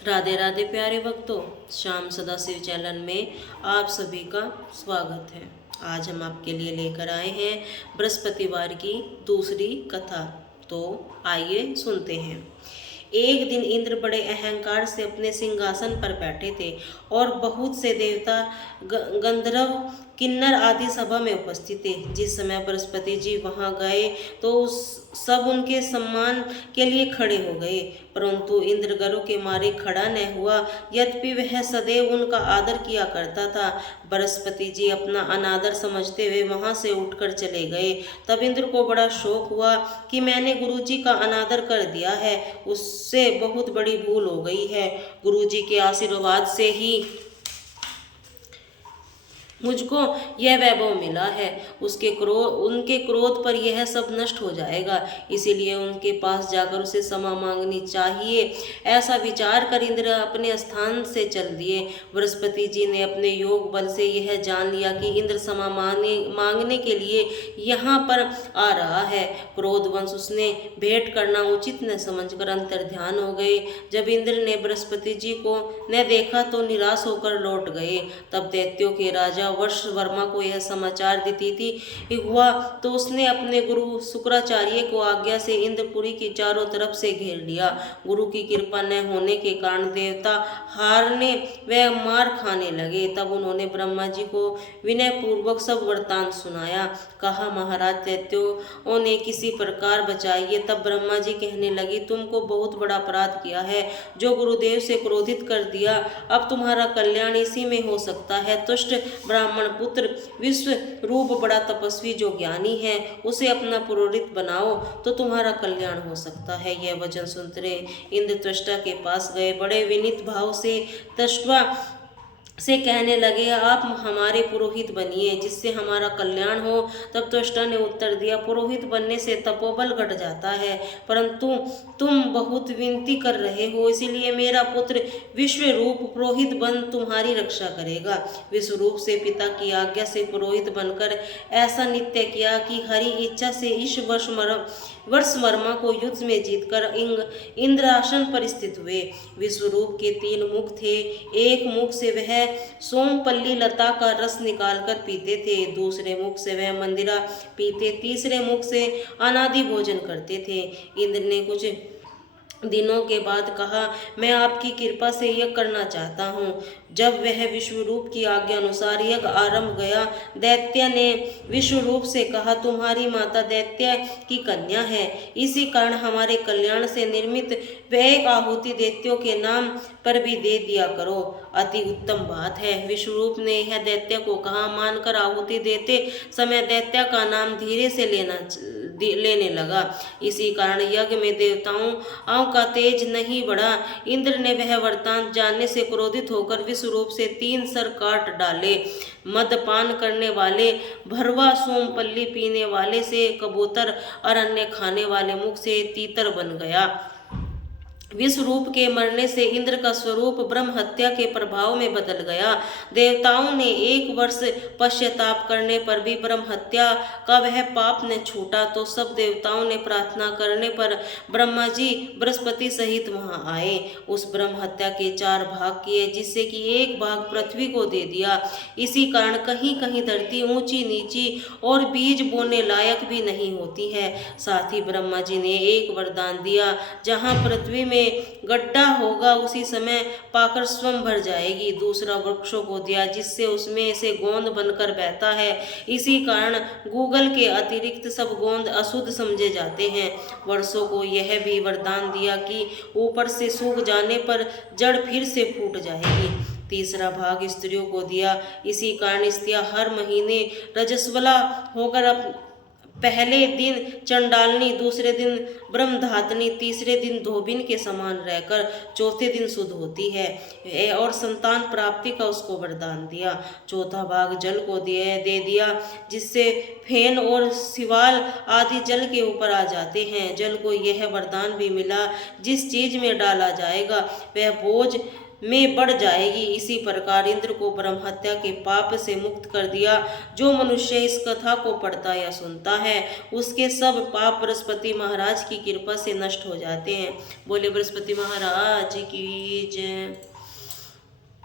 राधे राधे प्यारे भक्तों, श्याम सदाशिव चैनल में आप सभी का स्वागत है। आज हम आपके लिए लेकर आए हैं बृहस्पतिवार की दूसरी कथा। तो आइए सुनते हैं। एक दिन इंद्र बड़े अहंकार से अपने सिंहासन पर बैठे थे और बहुत से देवता गंधर्व किन्नर आदि सभा में उपस्थित थे। जिस समय बृहस्पति जी वहां गए तो सब उनके सम्मान के लिए खड़े हो गए, परंतु इंद्र गर्व के मारे खड़ा न हुआ। यद्यपि वह सदैव उनका आदर किया करता था। बृहस्पति जी अपना अनादर समझते हुए वहां से उठकर चले गए। तब इंद्र को बड़ा शोक हुआ कि मैंने गुरु जी का अनादर कर दिया है, उससे बहुत बड़ी भूल हो गई है। गुरु जी के आशीर्वाद से ही मुझको यह वैभव मिला है, उनके क्रोध पर यह सब नष्ट हो जाएगा, इसीलिए उनके पास जाकर उसे क्षमा मांगनी चाहिए। ऐसा विचार कर इंद्र अपने स्थान से चल दिए। बृहस्पति जी ने अपने योग बल से यह जान लिया कि इंद्र क्षमा मांगने के लिए यहाँ पर आ रहा है। क्रोधवश उसने भेंट करना उचित न समझकर अंतर ध्यान हो गए। जब इंद्र ने बृहस्पति जी को न देखा तो निराश होकर लौट गए। तब दैत्यों के राजा वर्ष वर्मा को यह समाचार देती थी हुआ तो उसने अपने गुरु शुक्राचार्य को आज्ञा से इंद्रपुरी की चारों तरफ से घेर लिया। गुरु की कृपा न होने के कारण देवता हारने व मार खाने लगे। तब उन्होंने ब्रह्मा जी को विनय पूर्वक सब वृत्तांत सुनाया। कहा, महाराज दैत्यों ने किसी प्रकार बचाइए। तब ब्रह्मा जी कहने लगे, तुमको बहुत बड़ा अपराध किया है, जो गुरुदेव से क्रोधित कर दिया। अब तुम्हारा कल्याण इसी में हो सकता है। तुष्ट ब्राह्मण पुत्र विश्व रूप बड़ा तपस्वी जो ज्ञानी है, उसे अपना पुरोहित बनाओ तो तुम्हारा कल्याण हो सकता है। यह वचन सुनते इंद्र त्वष्टा के पास गए। बड़े विनीत भाव से त्वष्टा से कहने लगे, आप हमारे पुरोहित बनिए जिससे हमारा कल्याण हो। तब त्वष्टा ने उत्तर दिया, पुरोहित बनने से तपोबल घट जाता है, परंतु तुम बहुत विनती कर रहे हो, इसीलिए मेरा पुत्र विश्वरूप पुरोहित बन तुम्हारी रक्षा करेगा। विश्वरूप से पिता की आज्ञा से पुरोहित बनकर ऐसा नित्य किया कि हरि इच्छा से इस वर्षवर्मा को युद्ध में जीतकर इंद्रासन पर स्थित हुए। विश्वरूप के 3 मुख थे। एक मुख से वह सोमपल्ली लता का रस निकालकर पीते थे, दूसरे मुख से वह मंदिरा पीते, तीसरे मुख से अनादि भोजन करते थे। इंद्र ने कुछ दिनों के बाद कहा, मैं आपकी कृपा से यज्ञ करना चाहता हूँ। जब वह विश्वरूप की आज्ञा अनुसार यज्ञ आरंभ गया, दैत्य ने विश्वरूप से कहा, तुम्हारी माता दैत्य की कन्या है, इसी कारण हमारे कल्याण से निर्मित वह आहुति दैत्यों के नाम पर भी दे दिया करो। अति उत्तम बात है। विश्वरूप ने यह दैत्य को कहा। मानकर आहुति देते समय दैत्य का नाम धीरे से लेने लगा। इसी कारण यज्ञ में देवताओं का तेज नहीं बढ़ा। इंद्र ने वह वृत्तांत जानने से क्रोधित होकर विश्वरूप से 3 सर काट डाले। मदपान करने वाले भरवा, सोमपल्ली पीने वाले से कबूतर और अन्य खाने वाले मुख से तीतर बन गया। विश्वरूप के मरने से इंद्र का स्वरूप ब्रह्म हत्या के प्रभाव में बदल गया। देवताओं ने 1 वर्ष पश्चाताप करने पर भी ब्रह्म हत्या का वह पाप न छूटा, तो सब देवताओं ने प्रार्थना करने पर ब्रह्मा जी बृहस्पति सहित वहां आए। उस ब्रह्म हत्या के 4 भाग किए, जिससे कि 1 भाग पृथ्वी को दे दिया। इसी कारण कहीं कहीं धरती ऊंची नीची और बीज बोने लायक भी नहीं होती है। साथ ही ब्रह्मा जी ने एक वरदान दिया, जहां पृथ्वी में गड्ढा होगा उसी समय पाकर स्वयं भर जाएगी। दूसरा वृक्षों को दिया, जिससे उसमें से गोंद बनकर बहता है। इसी कारण गूगल के अतिरिक्त सब गोंद अशुद्ध समझे जाते हैं। वर्षों को यह भी वरदान दिया कि ऊपर से सूख जाने पर जड़ फिर से फूट जाएगी। तीसरा भाग स्त्रियों को दिया। इसी कारण स्त्रियां हर महीने रजस्वला होकर पहले दिन चंडालनी, दूसरे दिन ब्रह्मधातनी, तीसरे दिन धोबिन के समान रहकर चौथे दिन शुद्ध होती है और संतान प्राप्ति का उसको वरदान दिया। चौथा भाग जल को दे दिया, जिससे फेन और सिवाल आदि जल के ऊपर आ जाते हैं। जल को यह वरदान भी मिला, जिस चीज में डाला जाएगा वह बोझ में बढ़ जाएगी। इसी प्रकार इंद्र को ब्रह्म हत्या के पाप से मुक्त कर दिया। जो मनुष्य इस कथा को पढ़ता या सुनता है उसके सब पाप बृहस्पति महाराज की कृपा से नष्ट हो जाते हैं। बोले बृहस्पति महाराज की जय।